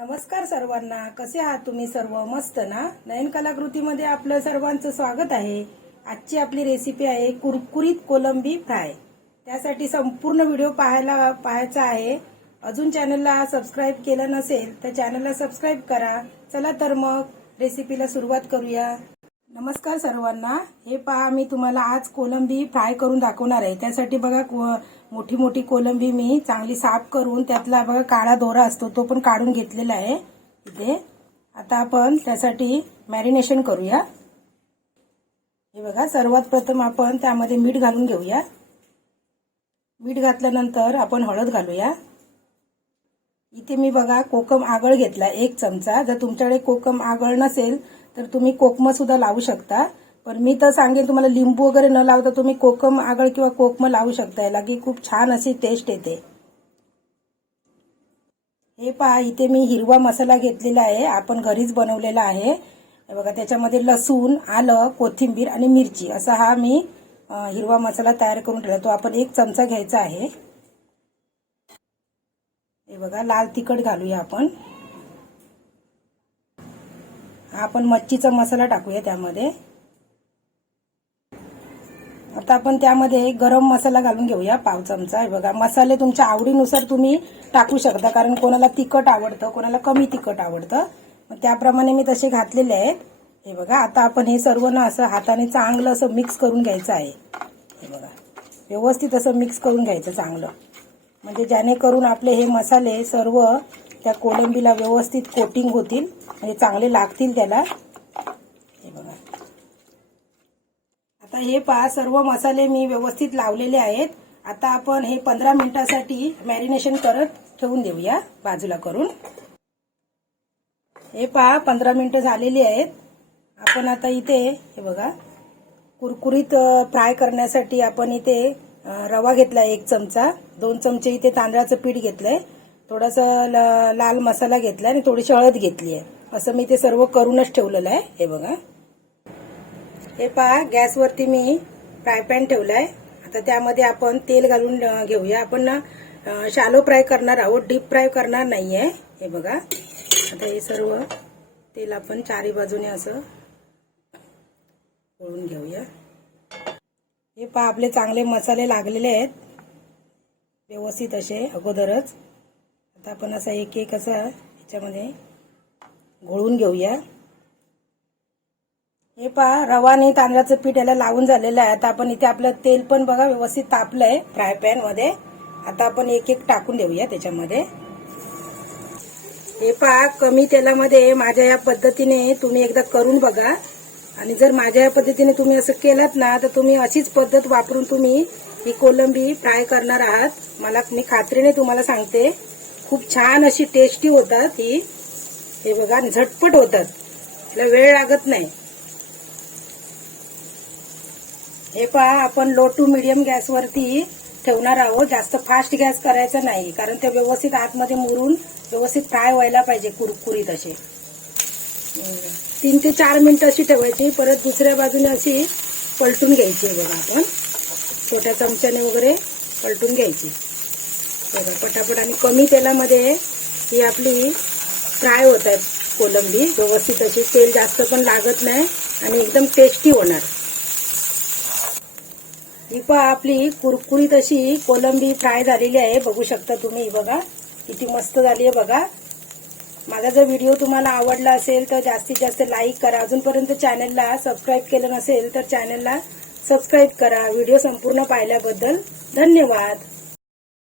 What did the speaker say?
नमस्कार सर्वांना. कसे आहात तुम्ही सर्व? मस्त ना? नयन कलाकृतीमध्ये आपलं सर्वांचं स्वागत आहे. आजची आपली रेसिपी आहे कुरकुरीत कोलंबी फ्राय. त्यासाठी संपूर्ण व्हिडिओ पाहायला पाहायचा आहे. अजून चॅनलला सबस्क्राईब केलं नसेल तर चॅनलला सबस्क्राईब करा. चला तर मग रेसिपीला सुरुवात करूया. नमस्कार सर्वांना. हे पहा मी तुम्हाला आज कोलंबी फ्राय करून दाखवणार आहे. त्यासाठी बघा मोठी मोठी कोलंबी मी चांगली साफ करून त्यातला बघा काळा दोरा असतो तो पण काढून घेतलेला आहे इथे. आता आपण त्यासाठी मॅरिनेशन करूया. हे बघा सर्वात प्रथम आपण त्यामध्ये मीठ घालून घेऊया. मीठ घातल्यानंतर आपण हळद घालूया. इथे मी बघा कोकम आगळ घेतला एक चमचा. जर तुमच्याकडे कोकम आगळ नसेल तर तुम्ही कोकम सुद्धा लावू शकता. पण मी तर सांगेन तुम्हाला लिंबू वगैरे न लावता तुम्ही कोकम आगळ किंवा कोकम लावू शकता. याला की खूप छान अशी टेस्ट येते. हे पहा इथे मी हिरवा मसाला घेतलेला आहे. आपण घरीच बनवलेला आहे. हे बघा त्याच्यामध्ये लसूण आलं कोथिंबीर आणि मिरची असा हा मी हिरवा मसाला तयार करून ठेवला. तो आपण एक चमचा घ्यायचा आहे. हे बघा लाल तिखट घालूया आपण. आपण मच्छीचा मसाला टाकूया त्यामध्ये. आता आपण त्यामध्ये गरम मसाला घालून घेऊया पाव चमचा. हे बघा मसाले तुमच्या आवडीनुसार तुम्ही टाकू शकता कारण कोणाला तिखट आवडतं कोणाला कमी तिखट आवडतं. मग त्याप्रमाणे मी तसे घातलेले आहेत. हे बघा आता आपण हे सर्व ना असं हाताने चांगलं असं मिक्स करून घ्यायचं आहे. हे बघा व्यवस्थित असं मिक्स करून घ्यायचं चांगलं. म्हणजे जेणेकरून आपले हे मसाले सर्व त्या कोळंबीला व्यवस्थित कोटिंग होतील म्हणजे चांगले लागतील त्याला हे बघा आता हे पहा सर्व मसाले मी व्यवस्थित लावलेले आहेत. आता आपण हे पंधरा मिनिटासाठी मॅरिनेशन करत ठेवून देऊया बाजूला करून. हे पहा पंधरा मिनिटं झालेली आहेत. आपण आता इथे हे बघा कुरकुरीत फ्राय करण्यासाठी आपण इथे रवा घेतला एक चमचा. दोन चमचे इथे तांदळाचं पीठ घेतलंय. थोडासा ल- लाल मसाला घेतलाय आणि थोडीशी हळद घेतली आहे असं मी ते सर्व करूनच ठेवलेलं आहे. हे बघा. हे पहा गॅसवरती मी फ्राय पॅन ठेवलाय. आता त्यामध्ये आपण तेल घालून घेऊया. आपण शालो फ्राय करणार आहोत डीप फ्राय करणार नाहीये. हे बघा. आता हे सर्व तेल आपण चारी बाजूने असं ओळून घेऊया. हे पहा आपले चांगले मसाले लागलेले आहेत. व्यवस्थित असे अगोदरच. आता आपण असा एक एक असा याच्यामध्ये घोळून घेऊया. हे पहा रवा आणि तांदळाचं पीठ याला लावून झालेलं आहे. आता आपण इथे आपलं तेल पण बघा व्यवस्थित तापलंय फ्राय पॅनमध्ये. आता आपण एक एक टाकून देऊया त्याच्यामध्ये. हे पहा कमी तेलामध्ये माझ्या या पद्धतीने तुम्ही एकदा करून बघा. आणि जर माझ्या या पद्धतीने तुम्ही असं केलात ना तर तुम्ही अशीच पद्धत वापरून तुम्ही ही कोलंबी फ्राय करणार आहात. मला मी खात्रीने तुम्हाला सांगते खूप छान अशी टेस्टी होतात ही. हे बघा झटपट होतात. त्याला वेळ लागत नाही. हे पहा आपण लो टू मिडियम गॅसवरती ठेवणार आहोत. जास्त फास्ट गॅस करायचा नाही कारण ते व्यवस्थित आतमध्ये मुरून व्यवस्थित फ्राय व्हायला पाहिजे कुरकुरीत असे. तीन ते चार मिनिटं अशी ठेवायची परत दुसऱ्या बाजूने अशी पलटून घ्यायची आहे बघा आपण. छोट्या चमच्याने वगैरे पलटून घ्यायची. बघा पटापट आणि कमी तेलामध्ये ही आपली फ्राय होत आहेत कोलंबी. व्यवस्थित अशी तेल जास्त पण लागत नाही आणि एकदम टेस्टी होणार. ही पहा आपली कुरकुरीत अशी कोलंबी फ्राय झालेली आहे बघू शकता तुम्ही. बघा किती मस्त झाली आहे बघा. माझा जर व्हिडिओ तुम्हाला आवडला असेल तर जास्तीत जास्त लाईक करा. अजूनपर्यंत चॅनलला सबस्क्राईब केलं नसेल तर चॅनलला सबस्क्राईब करा. व्हिडिओ संपूर्ण पाहिल्याबद्दल धन्यवाद.